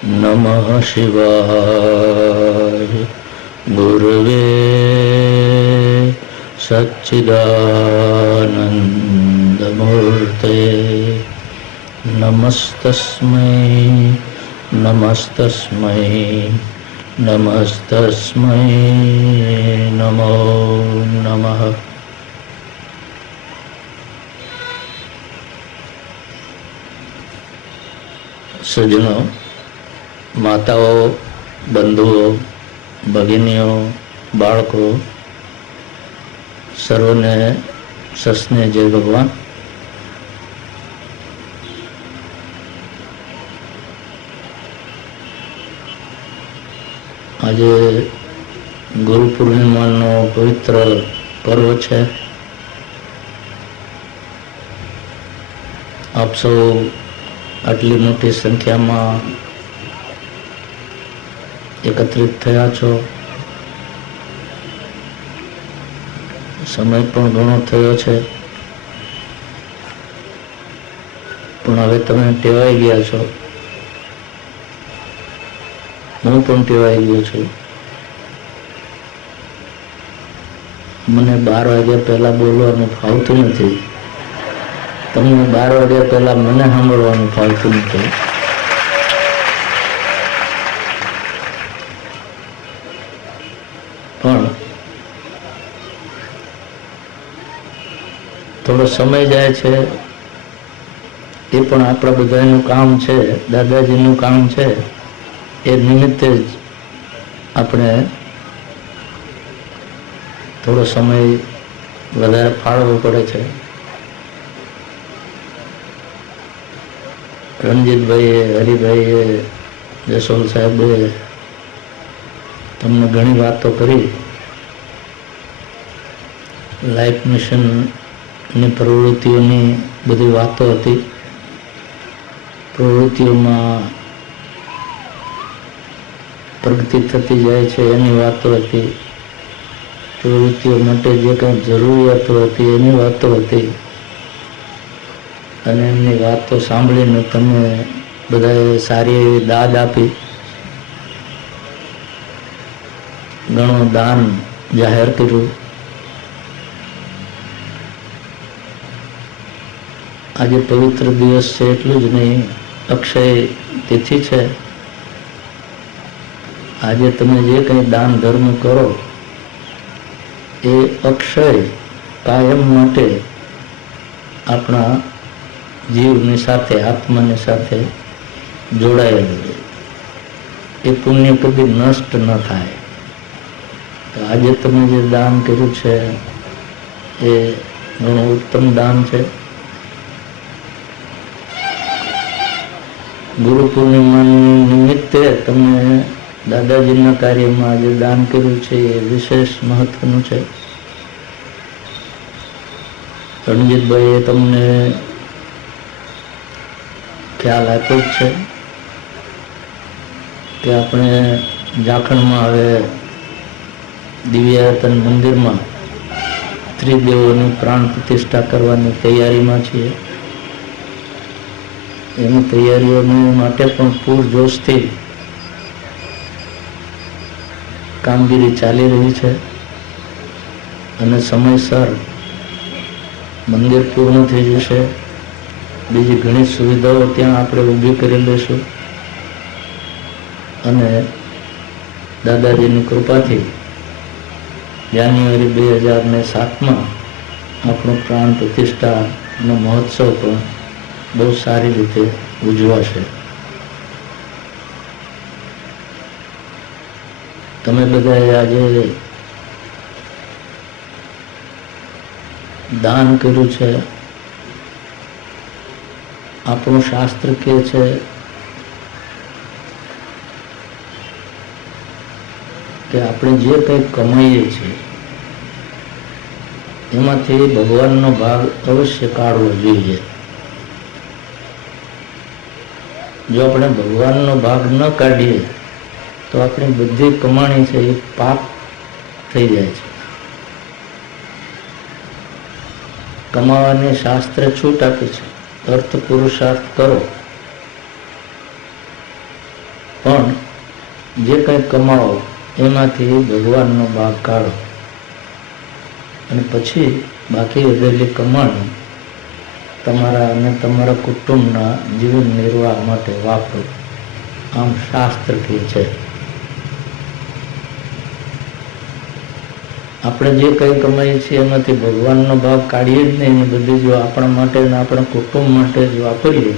नमः शिवाय गुरुवे सच्चिदानन्दमूर्ते नमस्तस्मै नमस्तस्मै नमस्तस्मै नमो नमः। सज्जनों, माताओं, बंधुओं, भगिनीओ, बाळको सर्वने सस्ने जय भगवान। आज गुरु पूर्णिमा नो पवित्र पर्व है। आप सौ आटली मोटी संख्या में एकत्रित थया छो। समय पण घणो थयो छे, पण हवे तमे टेवाई गया छो। હું પણ ટેવાઈ ગયો છું। મને 12 વાગ્યા પહેલા બોલવાનું ફાવતું નથી, તમને 12 વાગ્યા પહેલા મને સાંભળવાનું ફાવતું નથી। પણ થોડો સમય જાય છે એ પણ આપણા બધાનું કામ છે, દાદાજીનું કામ છે। એ નિમિત્તે જ આપણે થોડો સમય વધારે ફાળવવો પડે છે। રણજીતભાઈએ, હરિભાઈએ, જસોલ સાહેબે તમને ઘણી વાતો કરી। લાઈફ મિશનની પ્રવૃત્તિઓની બધી વાતો હતી। પ્રવૃત્તિઓમાં પ્રગતિ થતી જાય છે એની વાતો હતી। પ્રવૃત્તિઓ માટે જે કંઈ જરૂરિયાતો હતી એની વાતો હતી। અને એમની વાતો સાંભળીને તમે બધાએ સારી એવી દાદ આપી, ઘણું દાન જાહેર કર્યું। આજે પવિત્ર દિવસ છે એટલું જ નહીં, અક્ષય તિથિ છે। આજે તમે જે કંઈ દાન ધર્મ કરો એ અક્ષય કાયમ માટે આપણા જીવની સાથે, આત્માની સાથે જોડાયેલું છે। એ પુણ્ય કદી નષ્ટ ન થાય। તો આજે તમે જે દાન કર્યું છે એ ઘણું ઉત્તમ દાન છે। ગુરુ પૂર્ણિમા નિમિત્તે તમે દાદાજીના કાર્યમાં આજે દાન કર્યું છે એ વિશેષ મહત્વનું છે। રણજીતભાઈએ તમને ખ્યાલ આપ્યો જ છે કે આપણે ઝાખણમાં હવે દિવ્યાયતન મંદિરમાં ત્રિદેવોની પ્રાણ પ્રતિષ્ઠા કરવાની તૈયારીમાં છીએ। એની તૈયારીઓને માટે પણ પૂરજોશથી કામગીરી ચાલી રહી છે અને સમયસર મંદિર પૂર્ણ થઈ જશે। બીજી ઘણી સુવિધાઓ ત્યાં આપણે ઊભી કરી લઈશું અને દાદાજીની કૃપાથી જાન્યુઆરી 2007માં આપણો પ્રાણ પ્રતિષ્ઠાનો મહોત્સવ પણ બહુ સારી રીતે ઉજવાશે। તમે બધાએ આજે દાન કર્યું છે। આપણું શાસ્ત્ર કહે છે કે આપણે જે કંઈ કમાઈએ છીએ એમાંથી ભગવાનનો ભાગ અવશ્ય કાઢવો જોઈએ। જો આપણે ભગવાનનો ભાગ ન કાઢીએ તો આપણી બધી કમાણી છે એ પાપ થઈ જાય છે। કમાવાની શાસ્ત્ર છૂટ આપી છે, અર્થ પુરુષાર્થ કરો। પણ જે કંઈ કમાવો એમાંથી ભગવાનનો ભાગ કાઢો અને પછી બાકી વધેલી કમાણી તમારા અને તમારા કુટુંબના જીવન નિર્વાહ માટે વાપરો. આમ શાસ્ત્ર કહે છે. આપણે જે કંઈ કમાઈએ છીએ એમાંથી ભગવાનનો ભાગ કાઢીએ જ નહીં, એ બધી જો આપણા માટે અને આપણા કુટુંબ માટે જ વાપરીએ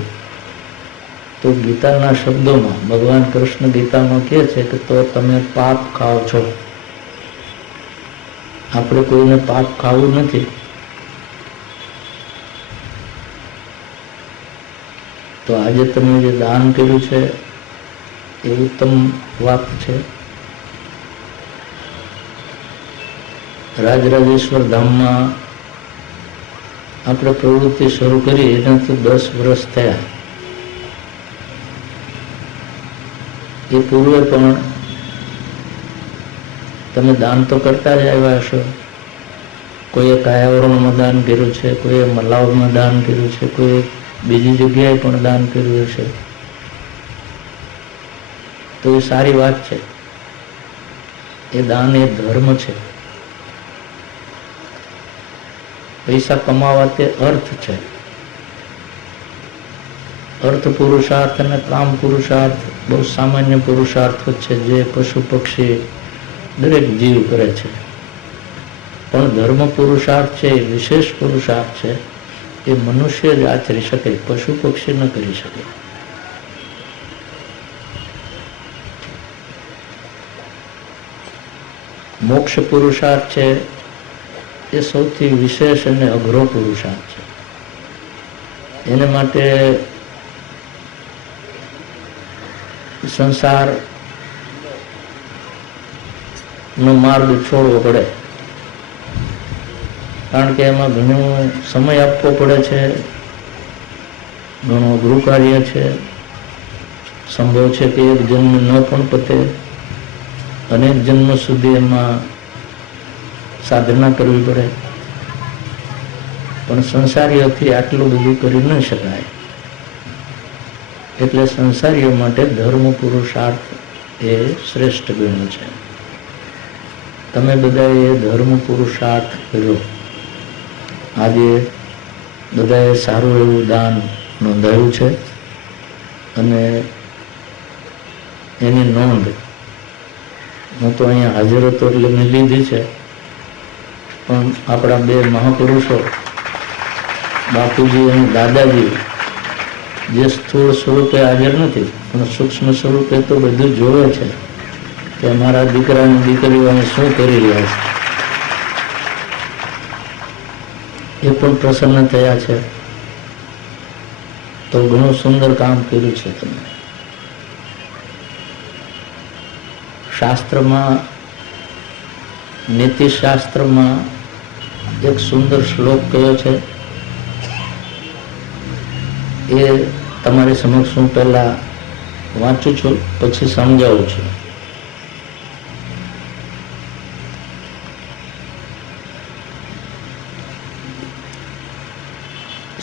તો ગીતાના શબ્દોમાં ભગવાન કૃષ્ણ ગીતામાં કહે છે કે તો તમે પાપ ખાઓ છો. આપણે કોઈને પાપ ખાવું નથી. તો આજે તમે જે દાન કર્યું છે એ ઉત્તમ વાત છે. રાજરાજેશ્વર ધામમાં આપણે પ્રવૃત્તિ શરૂ કરી એનાથી 10 વર્ષ થયા. એ પૂર્વે પણ તમે દાન તો કરતા જ આવ્યા હશો. કોઈએ કાયાવરણમાં દાન કર્યું છે, કોઈએ મલાવમાં દાન કર્યું છે, કોઈએ બીજી જગ્યાએ પણ દાન કર્યું હશે. તો એ સારી વાત છે. એ દાન એ ધર્મ છે. પૈસા કમાવા તે અર્થ છે. અર્થ પુરુષાર્થ અને કામ પુરુષાર્થ બહુ સામાન્ય પુરુષાર્થ છે, જે પશુ પક્ષી દરેક જીવ કરે છે. પણ ધર્મ પુરુષાર્થ છે એ વિશેષ પુરુષાર્થ છે. એ મનુષ્ય જ આચરી શકે, પશુ પક્ષી ન કરી શકે. મોક્ષ પુરુષાર્થ છે એ સૌથી વિશેષ અને અઘરો પુરુષાર્થ છે. એને માટે સંસારનો માર્ગ છોડવો પડે, કારણ કે એમાં ઘણો સમય આપવો પડે છે, ઘણું અઘરું કાર્ય છે. સંભવ છે કે એક જન્મ ન પણ પતે, અનેક જન્મ સુધી એમાં સાધના કરવી પડે. પણ સંસારીઓથી આટલું બધું કરી ન શકાય. એટલે સંસારીઓ માટે ધર્મ પુરુષાર્થ એ શ્રેષ્ઠ ગણ્યો છે. તમે બધા એ ધર્મ પુરુષાર્થ કર્યો. આજે બધાએ સારું એવું દાન નોંધાયું છે અને એની નોંધ હું તો અહીંયા હાજર હતો એટલે મેં લીધી છે. પણ આપણા બે મહાપુરુષો બાપુજી અને દાદાજી જે સ્થૂળ સ્વરૂપે હાજર નથી પણ સૂક્ષ્મ સ્વરૂપે તો બધું જોવે છે કે અમારા દીકરા અને દીકરીઓ શું કરી રહ્યા છે. એ પણ પ્રસન્ન થયા છે. તો ઘણું સુંદર કામ કર્યું છે તમે. શાસ્ત્રમાં, નીતિશાસ્ત્રમાં એક સુંદર શ્લોક કયો છે એ તમારી સમક્ષ હું પહેલા વાંચું છું, પછી સમજાવું છું.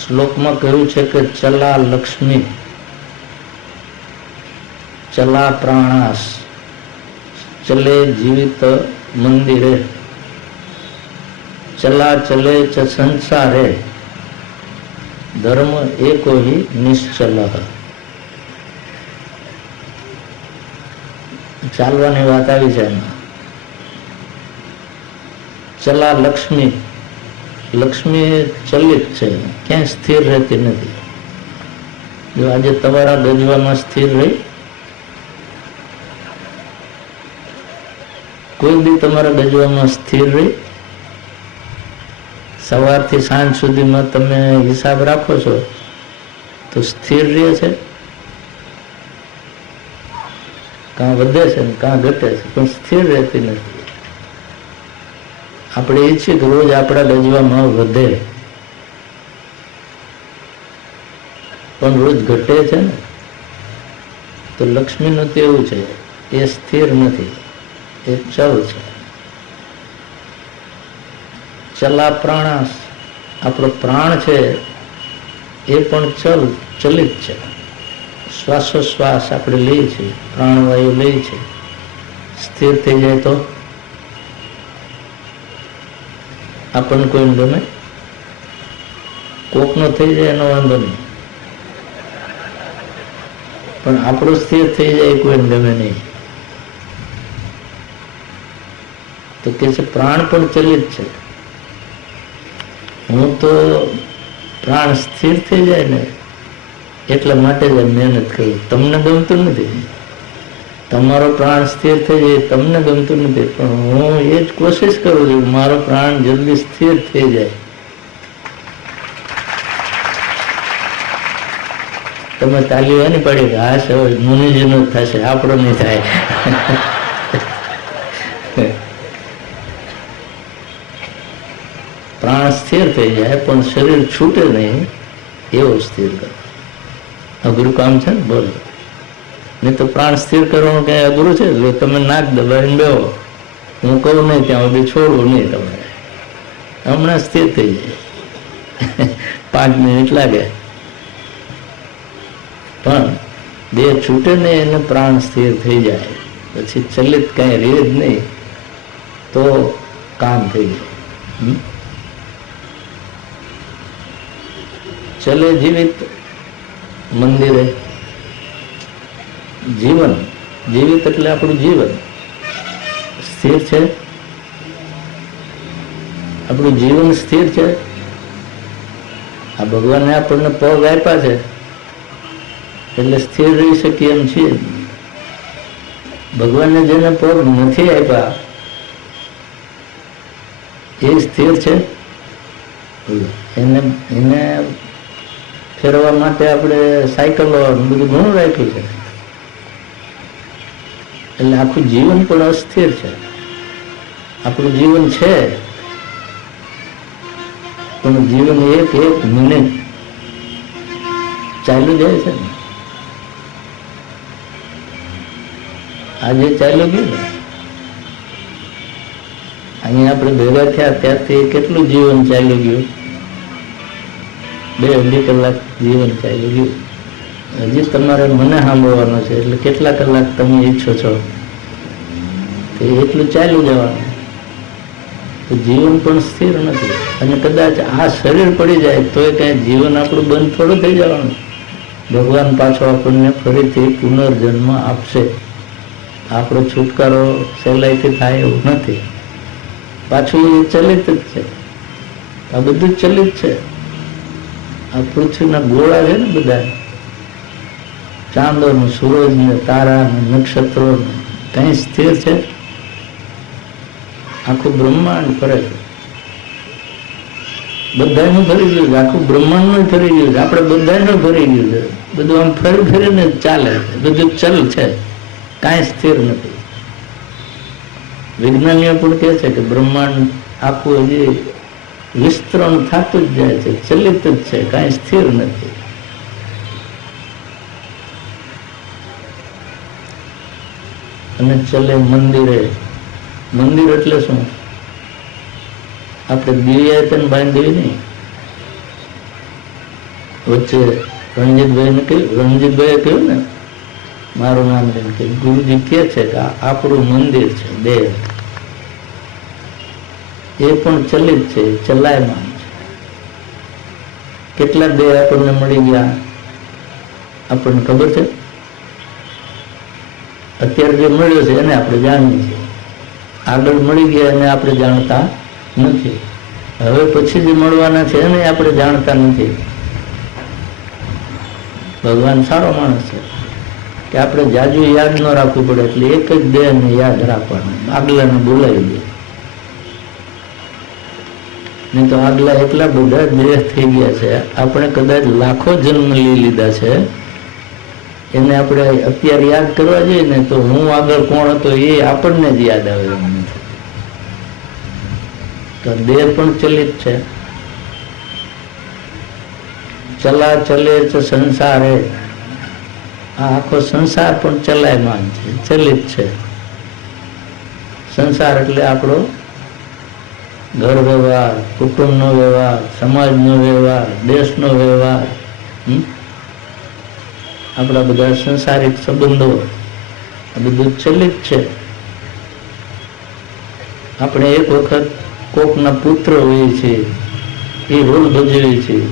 શ્લોકમાં કહ્યું છે કે ચલા લક્ષ્મી ચલા પ્રાણાસ ચલે જીવિત મંદિરે ચલા ચલે ચ સંસારે ધર્મ એકો હિ નિશ્ચલ. ચાલવાની વાત આવી છે એમાં. ચલા લક્ષ્મી, લક્ષ્મી ચલિત છે, ક્યાંય સ્થિર રહેતી નથી. જો આજે તમારા ગજવામાં સ્થિર રહી, કોઈ બી તમારા ગજવામાં સ્થિર રહી, સવારથી સાંજ સુધીમાં તમે હિસાબ રાખો છો તો સ્થિર રહે છે? કાં વધે છે ને કાં ઘટે છે, પણ સ્થિર રહેતી નથી. આપણે ઈચ્છીએ કે રોજ આપણા ગજવામાં વધે, પણ રોજ ઘટે છે ને. તો લક્ષ્મીનું તો એવું છે, એ સ્થિર નથી, એ ચલ છે. ચલા પ્રાણાસ, આપણો પ્રાણ છે એ પણ ચલિત છે. શ્વાસોશ્વાસ આપણે લઈએ છીએ, પ્રાણવાયુ લઈએ છીએ, સ્થિર થઈ જાય તો આપણને કોઈને ગમે? કોકનો થઈ જાય એનો વાંધો નહીં, પણ આપણો સ્થિર થઈ જાય કોઈને ગમે નહીં. તો કે છે પ્રાણ પણ ચલિત છે. હું તો પ્રાણ સ્થિર થઈ જાય ને એટલા માટે જ મહેનત કરું. તમને ગમતું નથી, તમારો પ્રાણ સ્થિર થઈ જાય તમને ગમતું નથી, પણ હું એ જ કોશિશ કરું છું મારો પ્રાણ જલ્દી સ્થિર થઈ જાય. તમે તાલીઓ એની પડી કે હા સર મુનિજીનું જ થશે, આપણો નહીં થાય. પ્રાણ સ્થિર થઈ જાય પણ શરીર છૂટે નહીં એવું સ્થિર કરો. અઘરું કામ છે ને, બોલો. નહીં તો પ્રાણ સ્થિર કરવાનું કઈ અઘરું છે? તમે નાક દબાવીને બેહો, હું કહું નહીં ત્યાં સુધી છોડવું નહીં. તમારે હમણાં સ્થિર થઈ જાય, 5 મિનિટ લાગે, પણ દેહ છૂટે નહીં એને પ્રાણ સ્થિર થઈ જાય પછી ચલિત કઈ રહે જ નહીં, તો કામ થઈ જાય. ચલે જીવિત મંદિરે. જીવન જીવિત એટલે આપણું જીવન સ્થિર છે, આપણું જીવન સ્થિર છે. આ ભગવાને આપણને પગ આપ્યા છે એટલે સ્થિર રહી શકીએ એમ છીએ. ભગવાને જેને પગ નથી આપ્યા એ સ્થિર છે? એને ફેરવા માટે આપણે સાયકલો બધું ઘણું રાખ્યું છે, એટલે આખું જીવન પણ અસ્થિર છે. આપણું જીવન છે પણ જીવન એક મિનિટ ચાલ્યું જાય છે ને. આજે ચાલ્યું ગયું ને, અહીંયા આપણે ભેગા થયા ત્યારથી કેટલું જીવન ચાલ્યું ગયું? 2-2.5 કલાક જીવન ચાલ્યું ગયું. હજી તમારે મને સાંભળવાનું છે એટલે કેટલા કલાક તમે ઈચ્છો છો તો એટલું ચાલ્યું જવાનું. તો જીવન પણ સ્થિર નથી. અને કદાચ આ શરીર પડી જાય તો એ કઈ જીવન આપણું બંધ થોડું થઈ જવાનું. ભગવાન પાછો આપણને ફરીથી પુનર્જન્મ આપશે. આપણો છુટકારો સહેલાઈથી થાય એવું નથી. પાછું એ ચલિત જ છે. આ બધું જ ચલિત છે. આ પૃથ્વીના ગોળા છે ને બધા, ચાંદો ને સૂરજ ને તારા ને નક્ષત્રો ને, કઈ સ્થિર છે? આખું બ્રહ્માંડ ફરે છે. બધાનું ફરી ગયું છે, આખું બ્રહ્માંડ નું ફરી ગયું છે, આપણે બધાનું ફરી ગયું છે. બધું આમ ફરી ફરીને ચાલે છે, બધું ચલ છે, કાંઈ સ્થિર નથી. વિજ્ઞાનીઓ પણ કહે છે કે બ્રહ્માંડ આખું હજી વિસ્તરણ થતું જ જાય છે, ચલિત જ છે, કાંઈ સ્થિર નથી. અને ચલે મંદિરે. મંદિર એટલે શું? આપણે દિવ્યાયતન બાંધવી નહીં. વચ્ચે રણજીતભાઈએ કહ્યું ને, મારું નામ લઈને કે ગુરુજી કહે છે કે આપણું મંદિર છે દેહ, એ પણ ચલિત છે, ચલાયમાન છે. કેટલા દેહ આપણને મળી ગયા આપણને ખબર છે? અત્યારે જે મળ્યો છે એને આપણે જાણીએ છીએ, આગળ મળી ગયા એને આપણે જાણતા નથી, હવે પછી જે મળવાના છે એને આપણે જાણતા નથી. ભગવાન સારો માણસ છે કે આપણે જાજુ યાદ ન રાખવું પડે, એટલે એક જ દેહને યાદ રાખવાનું, આગલાને બોલાવી દે. નહીં તો આગલા એટલા બધા દેહ થઈ ગયા છે, આપણે કદાચ લાખો જન્મ લઈ લીધા છે, એને આપણે અત્યારે યાદ કરવા જઈએ ને તો હું આગળ કોણ હતો એ આપણને જ યાદ આવે એમ નથી. તો દેહ પણ ચલિત છે. ચલા ચલે છે સંસારે. આ આખો સંસાર પણ ચલાયમાન છે, ચલિત છે. સંસાર એટલે આપણો ઘર વ્યવહાર, કુટુંબનો વ્યવહાર, સમાજનો વ્યવહાર, દેશનો વ્યવહાર, આપણા બધા સંસારિક સંબંધો આ બધું ચલિત છે. આપણે એક વખત કોકના પુત્ર હોઈએ છીએ, એ રોલ ભજવીએ છીએ.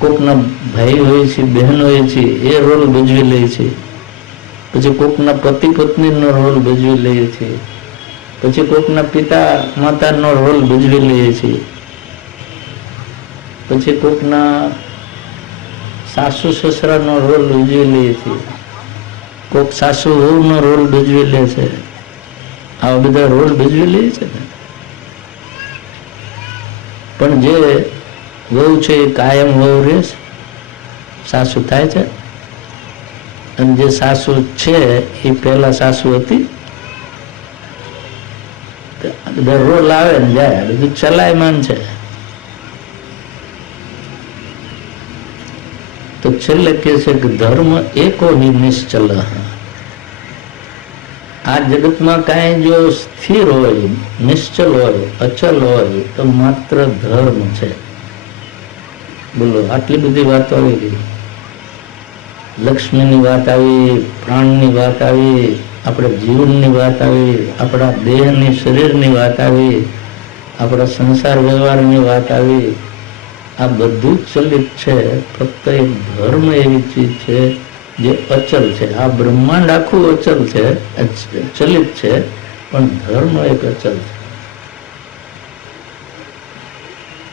કોકના ભાઈ હોય છે, બહેન હોય છે, એ રોલ ભજવી લે છે. પછી કોકના પતિ પત્નીનો રોલ ભજવી લઈએ છીએ. પછી કોકના પિતા માતાનો રોલ ભજવી લઈએ છીએ. પછી કોકના સાસુ સસરાનો રોલ ભજવી લઈએ છીએ. કોક સાસુ વહુનો રોલ ભજવી લે છે. આવા બધા રોલ ભજવી લે છે ને. પણ જે વહુ છે એ કાયમ વહુ રહે છે, સાસુ થાય છે. અને જે સાસુ છે એ પહેલા સાસુ હતી. બધા રોલ આવે ને જાય, બધું ચલાયમાન છે. તો છેલ્લે કે છે કે ધર્મ એકો હિ નિશ્ચલ. આ જગતમાં કાંઈ જો સ્થિર હોય, નિશ્ચલ હોય, અચલ હોય તો માત્ર ધર્મ છે. બોલો, આટલી બધી વાતો આવી ગઈ. લક્ષ્મીની વાત આવી, પ્રાણની વાત આવી, આપણા જીવનની વાત આવી, આપણા દેહની શરીરની વાત આવી, આપણા સંસાર વ્યવહારની વાત આવી. આ બધું જ ચલિત છે. ફક્ત એક ધર્મ એવી ચીજ છે જે અચલ છે. આ બ્રહ્માંડ આખું અચલ છે, ચલિત છે, પણ ધર્મ એક અચલ છે.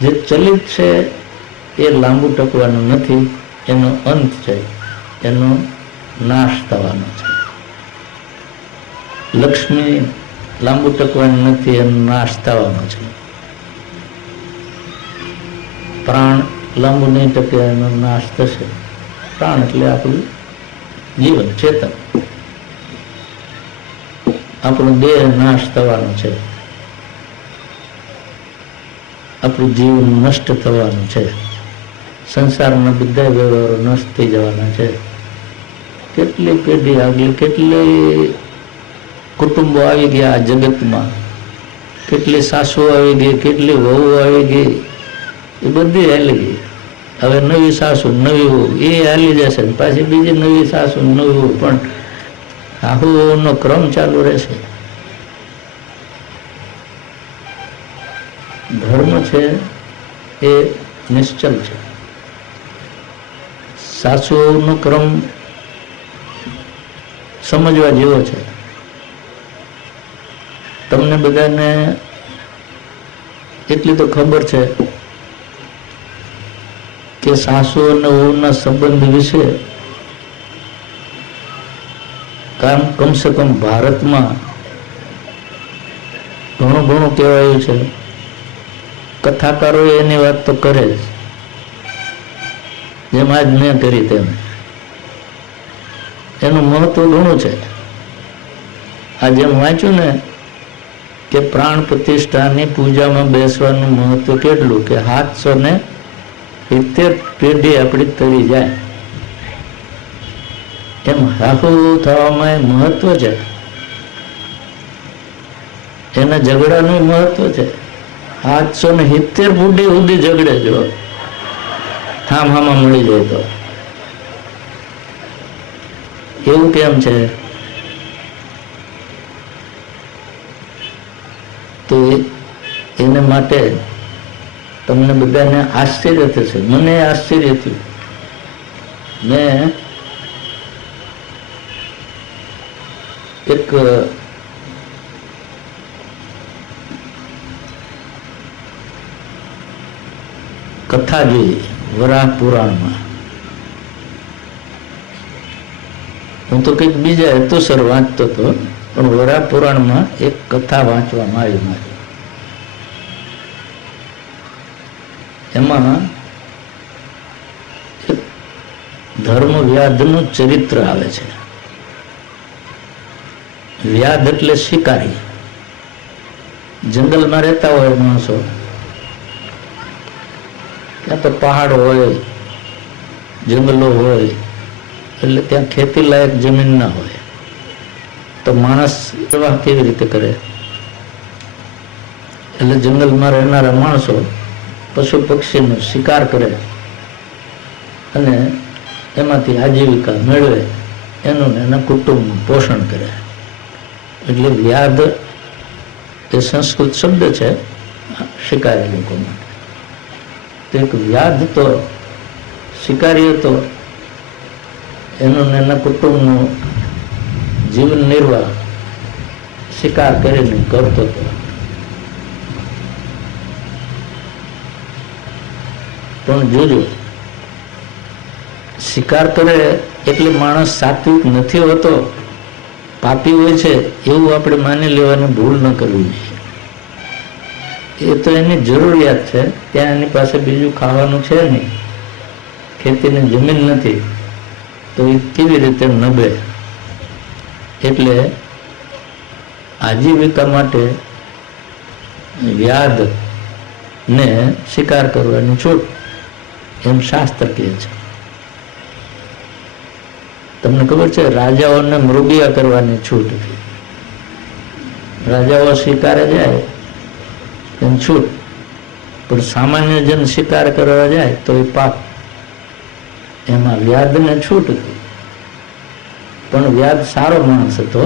જે ચલિત છે એ લાંબુ ટકવાનું નથી. એનો અંત છે, એનો નાશ થવાનો છે. લક્ષ્મી લાંબુ ટકવાની નથી, એનો નાશ થવાનો છે. પ્રાણ લાંબુ નહીં ટકે, એનો નાશ થશે. પ્રાણ એટલે આપણું જીવન, ચેતન. આપણો દેહ નાશ થવાનો છે. આપણું જીવન નષ્ટ થવાનું છે. સંસારના બધા વ્યવહારો નષ્ટ થઈ જવાના છે. કેટલી પેઢી આગળ, કેટલી કુટુંબો આવી ગયા આ જગતમાં, કેટલી સાસુઓ આવી ગઈ, કેટલી વહુ આવી ગઈ, એ બધી હાલી ગઈ. હવે નવી સાસુ, નવી વહુ, એ હાલી જશે. પાછી બીજી નવી સાસુ, નવી વહુ. પણ આહુનો ક્રમ ચાલુ રહેશે. ધર્મ છે એ નિશ્ચલ છે. સાસુનો ક્રમ સમજવા જેવો છે. તમને બધાને એટલી તો ખબર છે કે સાસુ અને વહુના સંબંધ વિશે કમસે કમ ભારતમાં ઘણું કહેવાયું છે. કથાકારો એની વાત તો કરે જ, જેમ આજ મેં કરી તેમ. એનું મહત્વ ઘણું છે. આ જેમ વાંચ્યું ને કે પ્રાણ પ્રતિષ્ઠાની પૂજામાં બેસવાનું મહત્વ કેટલું, કે 770 પેઢી આપણી તળી જાય. એમ હાહુ થવામાં મહત્વ છે. એના ઝઘડાનું મહત્વ છે. 770 પેઢી સુધી ઝઘડે જો હામાં મળી જાય તો. એવું કેમ છે? તો એને માટે તમને બધાને આશ્ચર્ય થશે. મને આશ્ચર્ય થયું. મેં એક કથા જોઈ વરાહ પુરાણમાં. હું તો કંઈક બીજા હેતુસર વાંચતો હતો, પણ વરાહ પુરાણમાં એક કથા વાંચવામાં આવી મારી. એમાં ધર્મ વ્યાધનું ચરિત્ર આવે છે. વ્યાધ એટલે શિકારી. જંગલમાં રહેતા હોય માણસો, ત્યાં તો પહાડ હોય, જંગલો હોય, એટલે ત્યાં ખેતી લાયક જમીન ના હોય. તો માણસ પ્રવાહ કેવી રીતે કરે? એટલે જંગલમાં રહેનારા માણસો પશુ પક્ષીનો શિકાર કરે અને એમાંથી આજીવિકા મેળવે, એનું ને એના કુટુંબનું પોષણ કરે. એટલે વ્યાધ એ સંસ્કૃત શબ્દ છે શિકારી લોકો માટે. તો એક વ્યાધ તો શિકારી હતો, એનું ને એના કુટુંબનું જીવન નિર્વાહ શિકાર કરીને કરતો હતો. પણ જોજો, શિકાર કરે એટલે માણસ સાત્વિક નથી હોતો, પાપી હોય છે એવું આપણે માની લેવાની ભૂલ ન કરવી જોઈએ. એ તો એની જરૂરિયાત છે, ત્યાં એની પાસે બીજું ખાવાનું છે નહીં, ખેતીની જમીન નથી, તો એ કેવી રીતે નભે? એટલે આજીવિકા માટે વ્યાધ ને શિકાર કરવાની છૂટ એમ શાસ્ત્ર કહે છે. તમને ખબર છે, રાજાઓને મૃગયા કરવાની છૂટ હતી. રાજાઓ શિકારે જાય એમ છૂટ, પણ સામાન્ય જન શિકાર કરવા જાય તો એ પાપ. એમાં વ્યાધને છૂટ હતી. પણ વ્યાધ સારો માણસ હતો,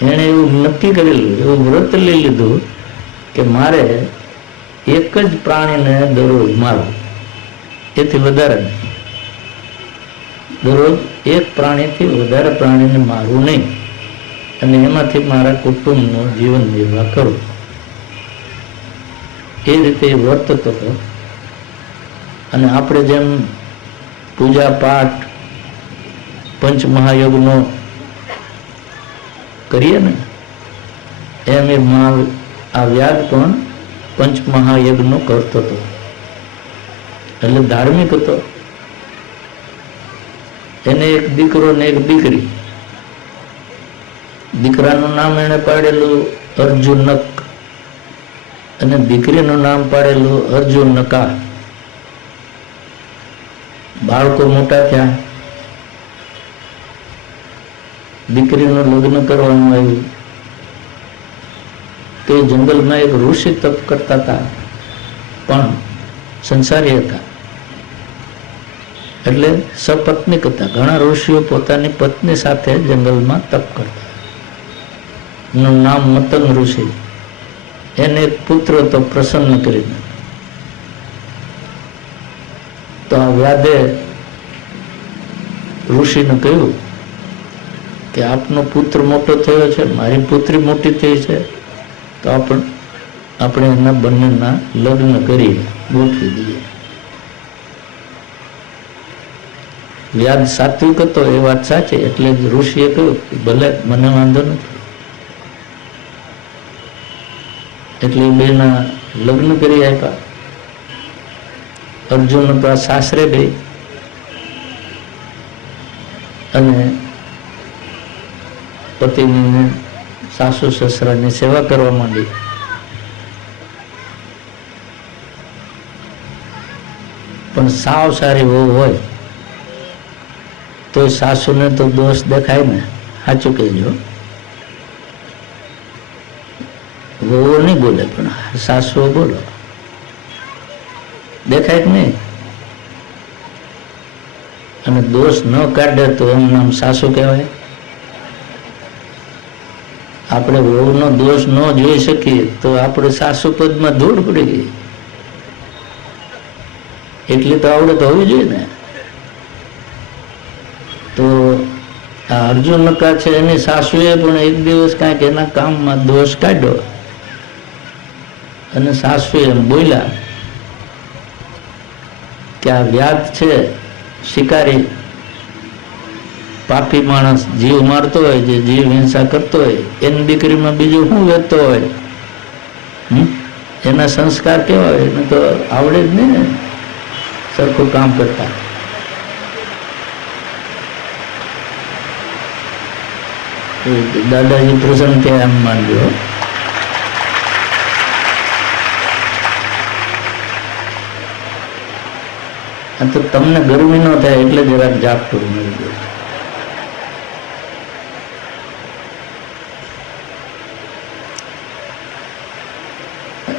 એણે એવું નક્કી કરેલું, એવું વ્રત લઈ લીધું કે મારે એક જ પ્રાણીને દરરોજ મારવું, એથી વધારે નહીં. દરરોજ એક પ્રાણીથી વધારે પ્રાણીને મારવું નહીં, અને એમાંથી મારા કુટુંબનું જીવન નિર્વાહ કરવું. એ રીતે એ વર્તતો હતો. અને આપણે જેમ પૂજા પાઠ પંચમહાયજ્ઞનો કરીએ ને, એમ એ આ વ્યાધ પણ પંચમહાયજ્ઞ કરતો હતો. એટલે ધાર્મિક હતો. એને એક દીકરો ને એક દીકરી. દીકરાનું નામ એને પાડેલું અર્જુનક અને દીકરીનું નામ પાડેલું અર્જુનકા. બાળકો મોટા થયા, દીકરીનું લગ્ન કરવાનું આવ્યું. તે જંગલમાં એક ઋષિ તપ કરતા હતા, પણ સંસારી હતા, એટલે સપત્નીક હતા. ઘણા ઋષિઓ પોતાની પત્ની સાથે જંગલમાં તપ કરતા. એનું નામ મતંગ ઋષિ. એને એક પુત્ર તો પ્રસન્ન કરીને. તો આ વ્યાધે ઋષિને કહ્યું કે આપનો પુત્ર મોટો થયો છે, મારી પુત્રી મોટી થઈ છે, તો આપણે એના બંનેના લગ્ન કરીએ, ગોઠવી દઈએ. વ્યાધ સાત્વિક હતો એ વાત સાચી, એટલે જ ઋષિએ કહ્યું કે ભલે, મને વાંધો નથી. એટલે બેના લગ્ન કરી આપ્યા. અર્જુન તો સાસરે ગઈ અને પતિની સાસુ સસરાની સેવા કરવા માંડી. પણ સાવ સારી વહુ હોય તો સાસુને તો દોષ દેખાય ને. સાચું કહેજો, વહુઓ નહીં બોલે પણ સાસુઓ બોલો, દેખાય કે નહીં? અને દોષ ન કાઢે તો એનું નામ સાસુ કહેવાય. આપણે વહુનો દોષ ન જોઈ શકીએ તો આપણે સાસુ પદમાં ધૂળ પડી ગઈ. એટલી તો આવડત હોવી જોઈએ ને. તો આ અર્જુન નકા છે, એની સાસુએ પણ એક દિવસ કાંઈક એના કામમાં દોષ કાઢ્યો અને સાસુએ એમ બોલ્યા કે આ વ્યાધ છે, શિકારી પાપી માણસ, જીવ મારતો હોય, જે જીવ હિંસા કરતો હોય, એની દીકરીમાં બીજું શું વેચતો હોય? એના સંસ્કાર કેવા હોય? એને તો આવડે જ નહીં ને સરખું કામ કરતા. દાદાજી પ્રસન્ન કે એમ માનજો. તો તમને ગરમી ન થાય એટલે જરાક ઝાપટું મળી ગયું.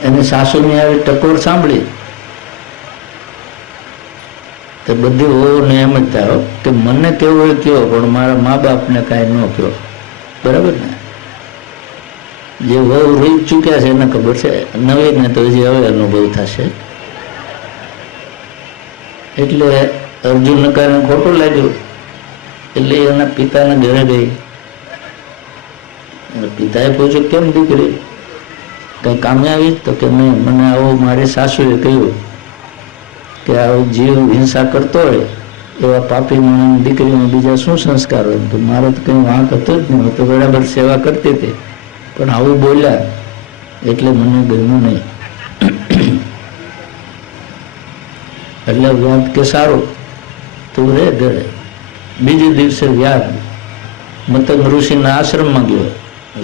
એની સાસુની આવી ટકોર સાંભળી એ બધી વહુને એમ જ થાય કે મને કેવું હોય કયો, પણ મારા મા બાપને કાંઈ ન કહો. બરાબર ને? જે વહુ રહી ચૂક્યા છે એને ખબર છે, નવીને તો હજી હવે અનુભવ થશે. એટલે અર્જુનને કારણે ખોટું લાગ્યું, એટલે એના પિતાના ઘરે ગઈ. પિતાએ પૂછ્યું, કેમ દીકરી, કઈ કામે આવી? તો કે નહીં, મને આવું મારી સાસુએ કહ્યું કે આવું જીવ હિંસા કરતો હોય એવા પાપી માણસની દીકરીમાં બીજા શું સંસ્કાર હોય? તો મારે તો કઈ વાંક હતો જ નહીં, હું તો બરાબર સેવા કરતી હતી, પણ આવું બોલ્યા એટલે મને ગમ્યું નહીં. એટલે વ્યાદ કે સારું તું રે ઘરે. બીજે દિવસે વ્યાદ મતંગ ઋષિના આશ્રમમાં ગયો.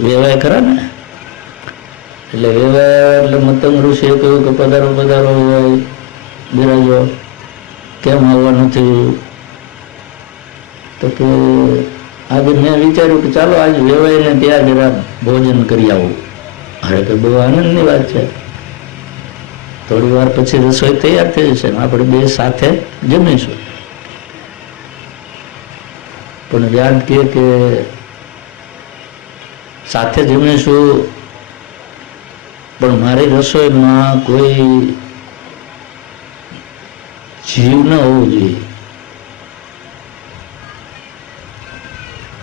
વેવાય ખરા ને, એટલે વેવાય એટલે મતંગ ઋષિએ કહ્યું કે પધારો પધારો બિરાજો, કેમ આવવાનું થયું? તો કે આજે મેં વિચાર્યું કે ચાલો આજે વેવાઈને ત્યાં જરા ભોજન કરી આવું. અરે કે બહુ આનંદની વાત છે, થોડી વાર પછી રસોઈ તૈયાર થઈ જશે, આપણે બે સાથે જમીશું. પણ વ્યાદ કે સાથે જમીશું, પણ મારી રસોઈમાં કોઈ જીવ ન હોવો જોઈએ,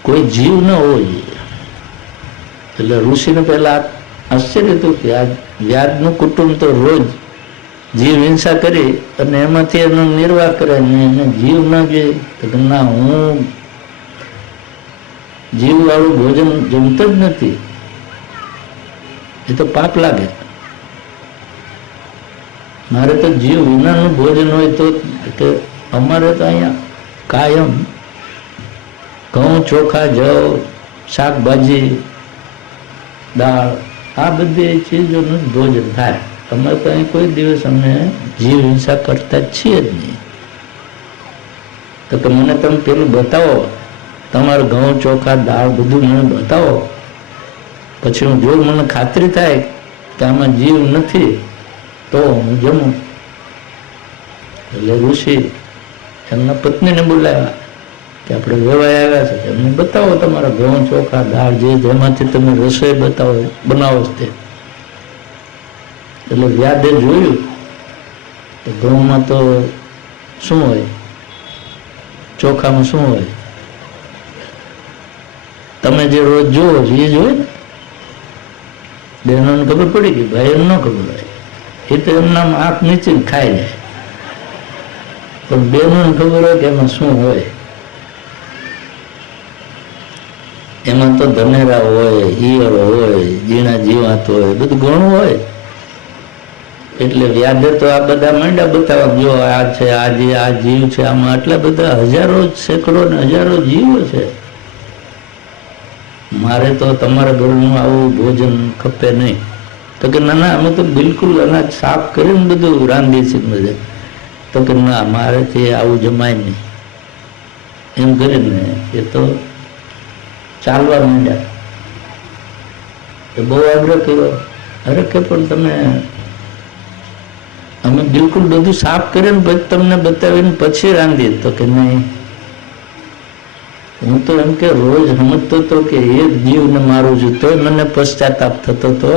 કોઈ જીવ ન હોવો જોઈએ. એટલે ઋષિને પહેલા આશ્ચર્ય હતું કે આ વ્યાદનું કુટુંબ તો રોજ જીવ હિંસા કરી અને એમાંથી એનો નિર્વાહ કરે ને એને જીવ ન જોઈએ. તો ના, હું જીવ વાળું ભોજન જમતો જ નથી, એ તો પાપ લાગે. મારે તો જીવ વિનાનું ભોજન હોય તો કે અમારે તો અહીંયા કાયમ ઘઉં, ચોખા, જવ, શાકભાજી, દાળ આ બધી ચીજોનું જ ભોજન થાય. અમે તો અહીં કોઈ દિવસ અમે જીવ હિંસા કરતા જ છીએ જ નહીં. તો કે મને તમે પેલું બતાવો, તમારું ઘઉં, ચોખા, દાળ બધું મને બતાવો, પછી હું જો મને ખાતરી થાય કે આમાં જીવ નથી તો હું જમું. એટલે ઋષિ એમના પત્નીને બોલાવ્યા કે આપણે વેવાય આવ્યા છે, એમને બતાવો તમારા ઘઉં, ચોખા, દાળ જે જેમાંથી તમે રસોઈ બનાવો તે. એટલે વ્યાદે જોયું તો ઘઉંમાં તો શું હોય, ચોખામાં શું હોય, તમે જે રોજ જોવો છો એ જ હોય ને. બહેનોને ખબર પડી ગઈ, ભાઈ એમ ન ખબર હોય, એ તો એમના આંખ નીચે ખાઈ જાય. પણ બહેનોને ખબર હોય કે એમાં શું હોય. એમાં તો ધનેરા હોય, ઈયળ હોય, ઝીણા જીવાત હોય, બધું ઘણું હોય. એટલે વ્યાધે તો આ બધા માંડ્યા બતાવવા, જો આ છે, આ જીવ છે, આમાં આટલા બધા હજારો, સેંકડો ને હજારો જીવો છે. મારે તો તમારા ઘરનું આવું ભોજન ખપે નહીં. તો કે ના ના, અમે તો બિલકુલ અનાજ સાફ કરીને બધું રાંધીએ છીએ બધે. તો કે ના, મારેથી આવું જમાય નહીં. એમ કરીને એ તો ચાલવા માંડ્યા. તો બહુ આગ્રહ કર્યો, અરે કે પણ તમે, અમે બિલકુલ બધું સાફ કરીને પછી તમને બતાવીને પછી રાંધીએ. તો કે નહીં, હું તો એમ કે રોજ સમજતો હતો કે એક જીવને મારું છું તોય મને પશ્ચાતાપ થતો હતો,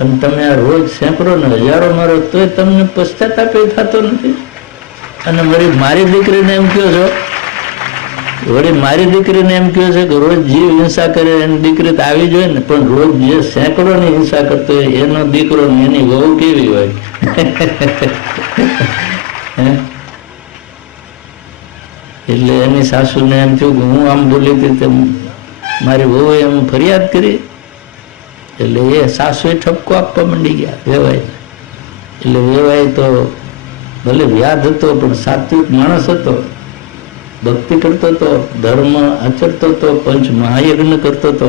અને તમે આ રોજ સેંકડો ને હજારો મારો તોય તમને પશ્ચાતાપ થતો નથી. અને મારી દીકરીને એમ કહો છો, વળી મારી દીકરીને એમ કહ્યું છે કે રોજ જીવ હિંસા કરે એની દીકરી તો આવી જોઈએ ને, પણ રોજ જે સેંકડો ની હિંસા કરતો હોય એનો દીકરો એની વહુ કેવી હોય. એટલે એની સાસુને એમ થયું કે હું આમ બોલી હતી તેમ મારી વહુએ એમ ફરિયાદ કરી. એટલે એ સાસુએ ઠપકો આપવા માંડી ગયા વેવાય. એટલે વેવાય તો ભલે વ્યાધ હતો પણ સાત્વિક માણસ હતો, ભક્તિ કરતો હતો, ધર્મ આચરતો હતો, પંચ મહાયજ્ઞ કરતો હતો.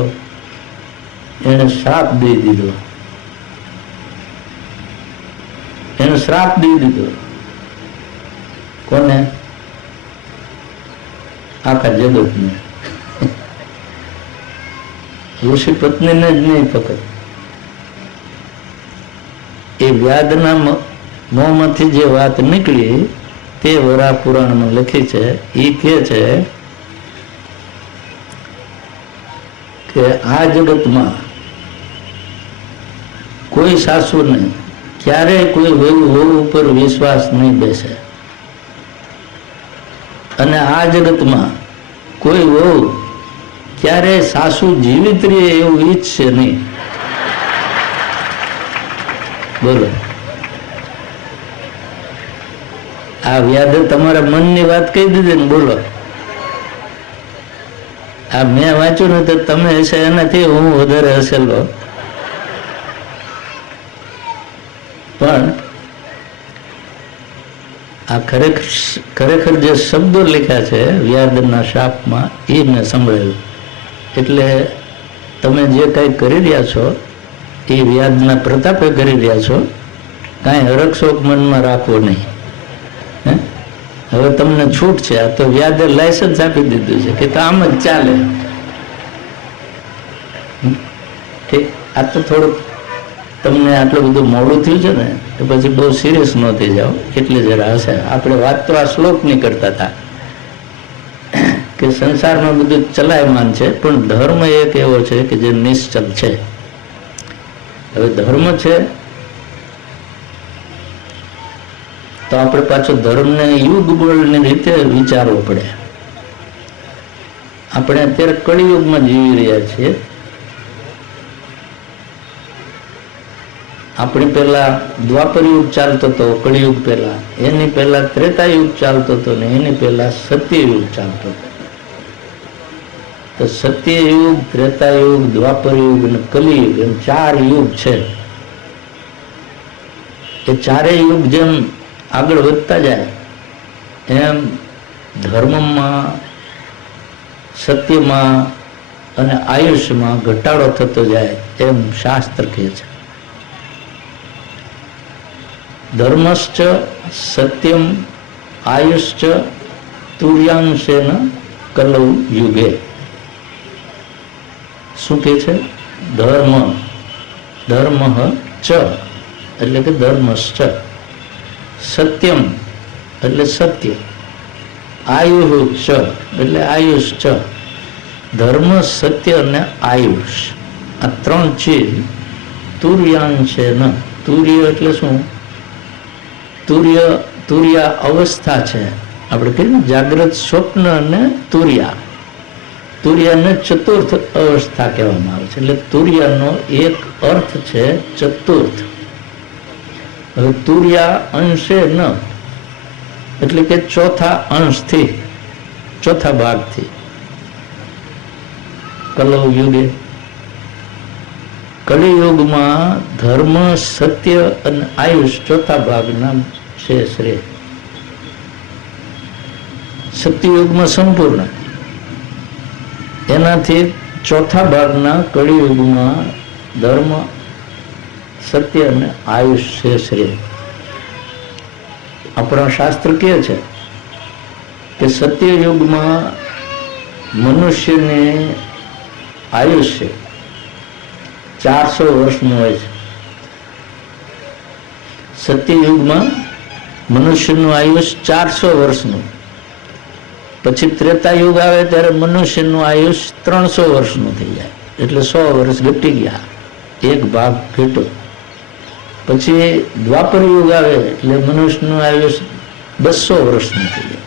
એને શ્રાપ દઈ દીધો, એને શ્રાપ દઈ દીધો. કોને? આખા જગતને. ઋષિ પત્નીને જ નહીં ફક્ત, એ વ્યાધના મોંમાંથી જે વાત નીકળી તે વરા પુરાણમાં લખી છે. એ કહે છે કે આ જગતમાં કોઈ સાસુને ક્યારેય કોઈ વહુ ઉપર વિશ્વાસ નહીં બેસે, અને આ જગતમાં કોઈ વહુ ક્યારેય સાસુ જીવિત રહે એવું ઈચ્છશે નહીં. બોલો, આ વ્યાધે તમારા મનની વાત કહી દીધી ને. બોલો, આ મેં વાંચ્યું ને તો તમે હશે એનાથી હું વધારે હસેલો. પણ આ ખરેખર જે શબ્દો લખ્યા છે વ્યાધના શાપમાં એ મેં સંભળાયું. એટલે તમે જે કંઈ કરી રહ્યા છો એ વ્યાધના પ્રતાપે કરી રહ્યા છો. કાંઈ હરકશોક મનમાં રાખવો નહીં. હવે તમને છૂટ છે. આ તો વ્યાધે લાયસન્સ આપી દીધું છે કે તો આમ જ ચાલે. ઠીક, આ તો થોડુંક તમને આટલું બધું મોડું થયું છે ને તો પછી બહુ સિરિયસ ન થઈ જાઓ. એટલે જરા હશે. આપણે વાત તો આ શ્લોકની કરતા હતા કે સંસારમાં બધું ચલાયમાન છે, પણ ધર્મ એક એવો છે કે જે નિશ્ચલ છે. હવે ધર્મ છે તો આપણે પાછો ધર્મને યુગ બળની રીતે વિચારવો પડે. આપણે અત્યારે કળિયુગમાં જીવી રહ્યા છીએ. આપણી પહેલા દ્વાપર યુગ ચાલતો હતો, કળિયુગ પહેલા. એની પહેલા ત્રેતાયુગ ચાલતો હતો ને એની પહેલા સત્યયુગ ચાલતો હતો. તો સત્યયુગ, ત્રેતાયુગ, દ્વાપર યુગ અને કલિયુગ એમ 4 યુગ છે. એ ચારેય યુગ જેમ આગળ વધતા જાય એમ ધર્મમાં, સત્યમાં અને આયુષ્યમાં ઘટાડો થતો જાય એમ શાસ્ત્ર કહે છે. ધર્મશ્ચ સત્યમ આયુશ્ચ તુર્યાંશેન કલૌ યુગે. શું કહે છે? ધર્મ ચ એટલે કે ધર્મશ્ચ, સત્યમ એટલે સત્ય, આયુ ચ એટલે આયુષ ચ. ધર્મ, સત્ય અને આયુષ આ 3 ચીજ તુર્યાંશેન. તુર્ય એટલે શું? તુર્યા અવસ્થા છે. આપણે કહીએ ને જાગ્રત, સ્વપ્ન અને તુર્યા. તુર્યાને ચતુર્થ અવસ્થા કહેવામાં આવે છે. એટલે તુર્યાનો એક અર્થ છે ચતુર્થ. હવે તુર્યા અંશે ન એટલે કે ચોથા અંશથી, ચોથા ભાગથી. કલૌ યુગે, કલિયુગમાં ધર્મ, સત્ય અને આયુષ ચોથા ભાગના છે શ્રેય. સત્યયુગમાં સંપૂર્ણ, એનાથી ચોથા ભાગના કળિયુગમાં ધર્મ, સત્ય અને આયુષ છે શ્રેય. આપણા શાસ્ત્ર કહે છે કે સત્યયુગમાં મનુષ્યને આયુષ્ય 400 વર્ષનું હોય છે. સત્યયુગમાં મનુષ્યનું આયુષ્ય 400 વર્ષનું. પછી ત્રેતાયુગ આવે ત્યારે મનુષ્યનું આયુષ્ય 300 વર્ષનું થઈ જાય. એટલે 100 વર્ષ ઘટી ગયા, એક ભાગ ઘટ્યો. પછી દ્વાપર યુગ આવે એટલે મનુષ્યનું આયુષ્ય 200 વર્ષનું થઈ જાય.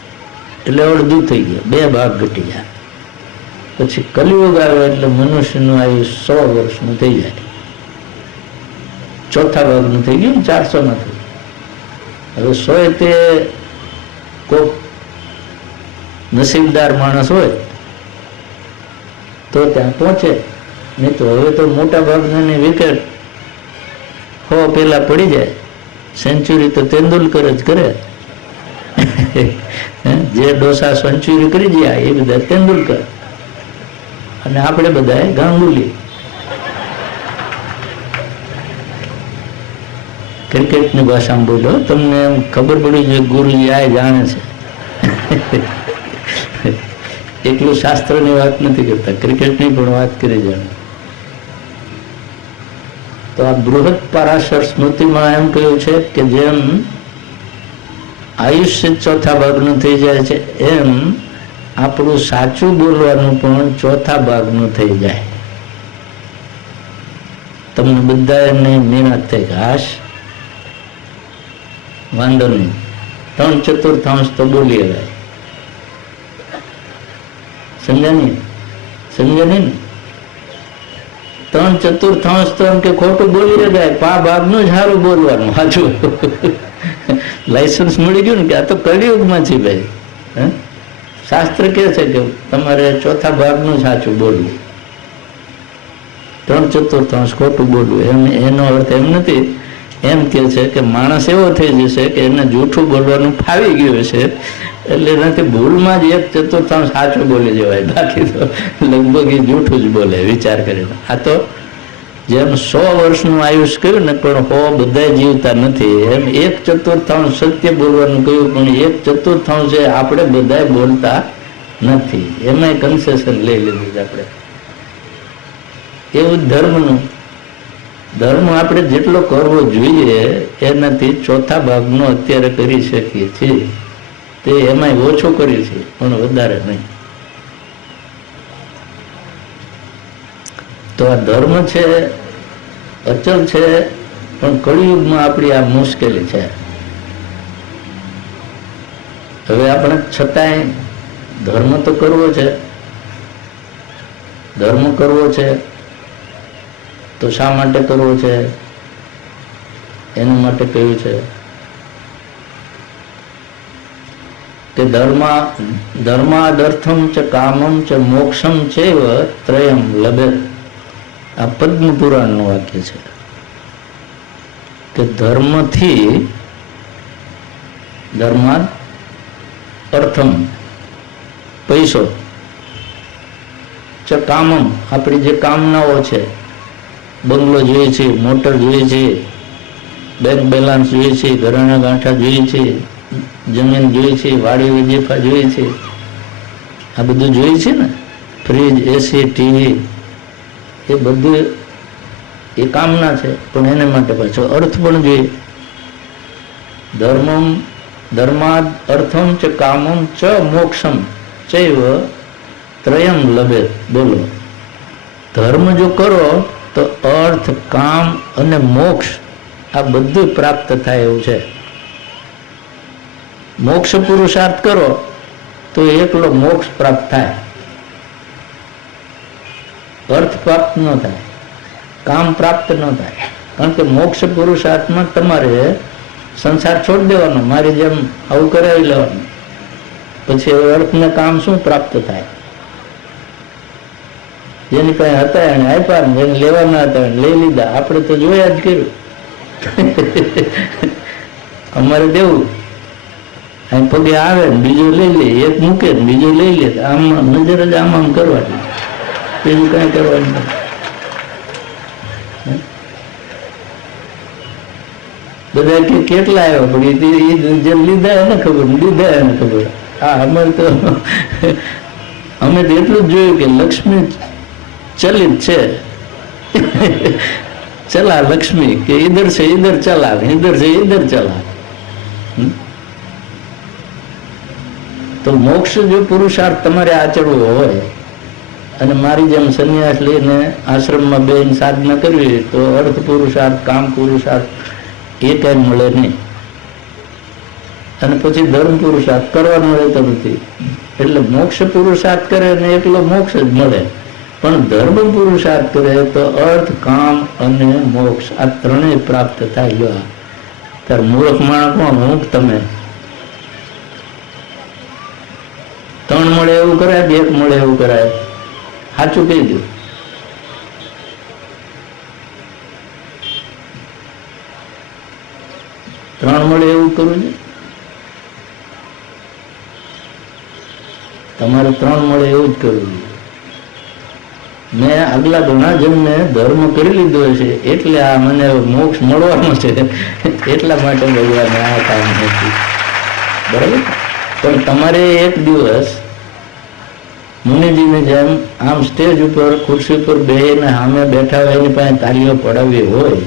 એટલે અડધું થઈ ગયું, 2 ભાગ ઘટી ગયા. પછી કલિયુગ આવે એટલે મનુષ્યનું આયુષ્ય 100 વર્ષનું થઈ જાય. ચોથા ભાગનું થઈ ગયું, 400 માં થઈ ગયું. હવે 100 તે કોક નસીબદાર માણસ હોય તો ત્યાં પહોંચે, નહીં તો હવે તો મોટા ભાગના વિકેટ 100 પહેલા પડી જાય. સેન્ચુરી તો તેંડુલકર જ કરે. જે ડોસા સેન્ચુરી કરી ગયા એ બધા તેંડુલકર, અને આપણે બધા ગાંગુલી. ક્રિકેટની ભાષામાં બોલો, તમને એમ ખબર પડી જોઈએ ગુરુજી આ જાણે છે. એટલું શાસ્ત્રની વાત નથી કરતા, ક્રિકેટની પણ વાત કરી જાણે. તો આ બૃહદ પરાશર સ્મૃતિમાં એમ કહ્યું છે કે જેમ આયુષ્ય ચોથા ભાગનું થઈ જાય છે, એમ આપણું સાચું બોલવાનું પણ ચોથા ભાગનું થઈ જાય. તમને બધાને નિરાશ થઈ કે હાશ વાંધો નહીં, 3/4 તો બોલી હવાય. સમજ્યા નહીં? 3/4 તો એમ કે ખોટું બોલી હગાય, પા ભાગનું જ સારું બોલવાનું. સાચું લાયસન્સ મળી ગયું ને કે આ તો કળિયુગમાં છે ભાઈ. શાસ્ત્ર કે છે કે તમારે ચોથા ભાગનું સાચું બોલવું, 3/4 ખોટું બોલવું. એનો અર્થ એમ નથી, એમ કે છે કે માણસ એવો થઈ જશે કે એને જૂઠું બોલવાનું ફાવી ગયું છે, એટલે એનાથી ભૂલમાં જ 1/4 સાચું બોલી જવાય, બાકી તો લગભગ એ જૂઠું જ બોલે વિચાર કરીને. આ તો જેમ 100 વર્ષનું આયુષ્ય કહ્યું ને, પણ 100 બધા જીવતા નથી, એમ 1/4 સત્ય બોલવાનું કહ્યું, પણ 1/4 છે આપણે બધા બોલતા નથી. એમાં કન્સેશન લઈ લીધું છે આપણે. એવું ધર્મનું ધર્મ આપણે જેટલો કરવો જોઈએ એનાથી ચોથા ભાગનો અત્યારે કરી શકીએ છીએ, તે એમાં ઓછો કરીએ છીએ, પણ વધારે નહીં. તો આ ધર્મ છે અચલ છે, પણ કળિયુગમાં આપણી આ મુશ્કેલી છે. હવે આપણે છતાંય ધર્મ તો કરવો છે, ધર્મ કરવો છે તો શા માટે કરવો છે? એના માટે કહ્યું છે કે ધર્માદર્થમ ચ કામમ ચ મોક્ષમ ચૈવ ત્રયમ લભેત. આ પદ્મ પુરાણનું વાક્ય છે કે ધર્માદ અર્થમ પૈસો, ચ કામમ આપણી જે કામનાઓ છે, બંગલો જોઈએ છે, મોટર જોઈએ છે, બેંક બેલેન્સ જોઈએ છે, ઘરેણા ગાંઠા જોઈએ છે, જમીન જોઈએ છે, વાડી વજીફા જોઈએ છે, આ બધું જોઈએ છે ને, ફ્રીજ, એસી, ટીવી, એ બધું એ કામના છે, પણ એને માટે પાછો અર્થ પણ જોઈએ. ધર્માદ અર્થમ ચ કામમ ચ મોક્ષમ ચૈવ ત્રયમ લભેત. બોલો, ધર્મ જો કરો તો અર્થ, કામ અને મોક્ષ આ બધું પ્રાપ્ત થાય એવું છે. મોક્ષ પુરુષાર્થ કરો તો એકલો મોક્ષ પ્રાપ્ત થાય, અર્થ પ્રાપ્ત ન થાય, કામ પ્રાપ્ત ન થાય. કારણ કે મોક્ષ પુરુષાર્થમાં તમારે સંસાર છોડી દેવાનો, મારી જેમ આવું કરાવી લેવાનું, પછી હવે અર્થ ને કામ શું પ્રાપ્ત થાય? જેની પાસે હતા એને આપ્યા, જેને લેવાના હતા એને લઈ લીધા. આપણે તો જોયા જ કર્યું. અમારે દેવું અહીં પગે આવે ને બીજું લઈ લે, એક મૂકે ને બીજું લઈ લે, આમ નજર જ આમ કરવાની, બીજું કઈ કરવાનું નથી. બધા કે કેટલા આવ્યો, પણ જે લીધા એને ખબર, લીધા એને ખબર. હા, અમારે તો અમે તો એટલું જ જોયું કે લક્ષ્મી ચલિત છે, ચલા લક્ષ્મી, કે ઇધર છે ઇધર ચલા, ઇધર છે ઇધર ચલા. તો મોક્ષ જો પુરુષાર્થ તમારે આચરવો હોય અને મારી જેમ સંન્યાસ લઈને આશ્રમમાં બેન સાધના કરવી, તો અર્થ પુરુષાર્થ, કામ પુરુષાર્થ એ કઈ મળે નહીં. અને પછી ધર્મ પુરુષાર્થ કરવાનો રહેતો નથી. એટલે મોક્ષ પુરુષાર્થ કરે ને એકલો મોક્ષ જ મળે, પણ ધર્મ પુરુષાર્થ કરે તો અર્થ, કામ અને મોક્ષ આ ત્રણેય પ્રાપ્ત થાય. તાર મૂર્ખ માણસ કોણ? હું તમે. 3 મળે એવું કરાય, 1 મળે એવું કરાય? સાચું કહી દઉં. ત્રણ મળે એવું કરવું છે? તમારે 3 મળે એવું જ કરવું છે. મેં આગલા ઘણા જણને ધર્મ કરી લીધો છે, એટલે આ મને મોક્ષ મળવાનો છે, એટલા માટે ભગવાને આ કામ નથી. બરાબર? પણ તમારે એક દિવસ મુનિજીની જેમ આમ સ્ટેજ ઉપર ખુરશી ઉપર બેહીને સામે બેઠા હોય એની પાસે તાલીઓ પડાવવી હોય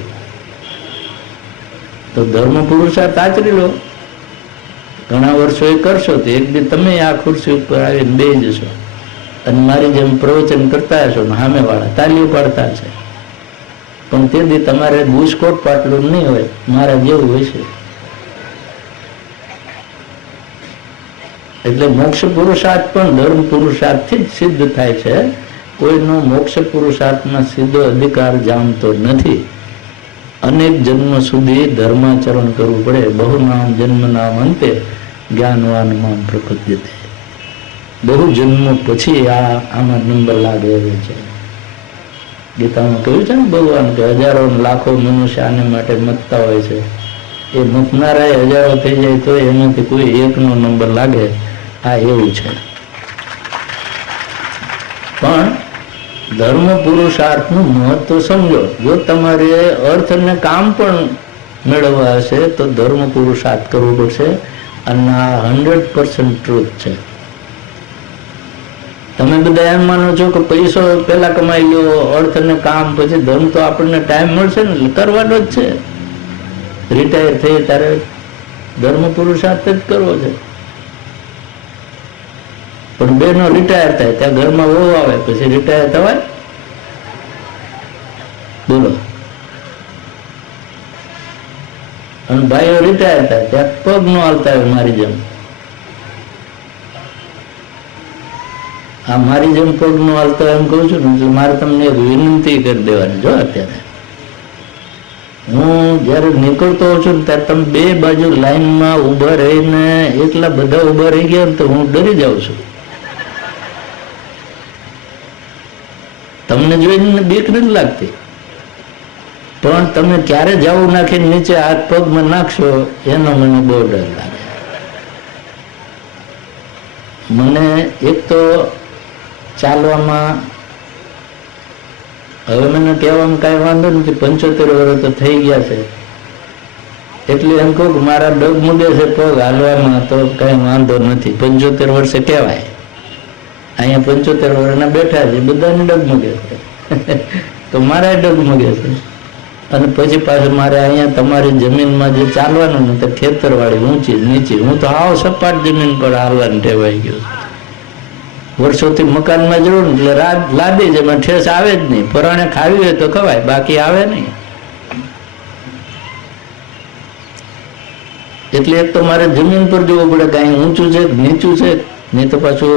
તો ધર્મ પુરુષાર્થ આચરી લો. ઘણા વર્ષો એ કરશો તો એક દી તમે આ ખુરશી ઉપર આવીને બેસી જશો અને મારી જેમ પ્રવચન કરતા હશો ને સામે વાળા તાલીઓ પાડતા છે, પણ તે દી તમારે બુસ્કોટ પાટલું નહીં હોય, મારા જેવું હોય છે. એટલે મોક્ષ પુરુષાર્થ પણ ધર્મ પુરુષાર્થથી જ સિદ્ધ થાય છે. કોઈનો મોક્ષ પુરુષાર્થમાં સીધો અધિકાર જામતો નથી. અનેક જન્મ સુધી ધર્માચરણ કરવું પડે. બહુ નામ જન્મ નામ અંતે જ્ઞાનવાન મામ પ્રપદ્યતે. બહુ જન્મ પછી આમાં નંબર લાગે છે. ગીતામાં કહ્યું છે ને ભગવાન કે હજારો લાખો મનુષ્ય આને માટે મતતા હોય છે. એ મતનારા હજારો થઈ જાય તો એમાંથી કોઈ એકનો નંબર લાગે. આ એવું છે. પણ ધર્મ પુરુષાર્થનું મહત્વ સમજો. જો તમારે અર્થ અને કામ પણ મેળવવા હશે તો ધર્મ પુરુષાર્થ કરવો પડશે. અને આ 100% ટ્રુથ છે. તમે બધા એમ માનો છો કે પૈસો પેલા કમાઈ લ્યો, અર્થ અને કામ પછી ધર્મ તો આપણને ટાઈમ મળશે ને કરવાનો જ છે. રિટાયર થઈ ત્યારે ધર્મ પુરુષાર્થ જ કરવો છે. પણ બેનો રિટાયર થાય ત્યાં ઘરમાં વહુ આવે પછી રિટાયર થવાય? બોલો. અને ભાઈઓ રિટાયર થાય ત્યાં પગ નો હાલતા હોય મારી જેમ. આ મારી જેમ પગ નો હાલતો એમ કઉ છું ને, એટલે મારે તમને એક વિનંતી કરી દેવાની. જો અત્યારે હું જયારે નીકળતો હોઉં છું ને ત્યારે તમે બે બાજુ લાઈનમાં ઉભા રહીને એટલા બધા ઉભા રહી ગયા ને તો હું ડરી જાઉં છું. તમને જોઈને બીક નથી લાગતી, પણ તમે ક્યારે જાવું નાખીને નીચે હાથ પગમાં નાખશો એનો મને બહુ ડર લાગે. મને એક તો ચાલવામાં હવે મને કહેવામાં કાંઈ વાંધો નથી, 75 વર્ષ તો થઈ ગયા છે, એટલે એમ કહું કે મારા ડગમગે છે પગ હાલવામાં તો કઈ વાંધો નથી. 75 વર્ષે કહેવાય. અહીંયા 75 વર્ષના બેઠા છે, બધાને ડગમગે છે તો મારા ડગમગે છે. અને પછી પાછું મારે અહીંયા તમારી જમીનમાં જે ચાલવાનું ને તો ખેતરવાળી ઊંચી નીચી, હું તો હાવ સપાટ જમીન પર હાલવાનું ટેવાઈ ગયો. વર્ષોથી મકાનમાં જરૂર એટલે લાદી છે, એમાં ઠેસ આવે જ નહીં. પરાણે ખાવી હોય તો ખવાય, બાકી આવે નહીં. એટલે એક તો મારે જમીન પર જોવું પડે કે અહીં ઊંચું છે નીચું છે, નહીં તો પાછું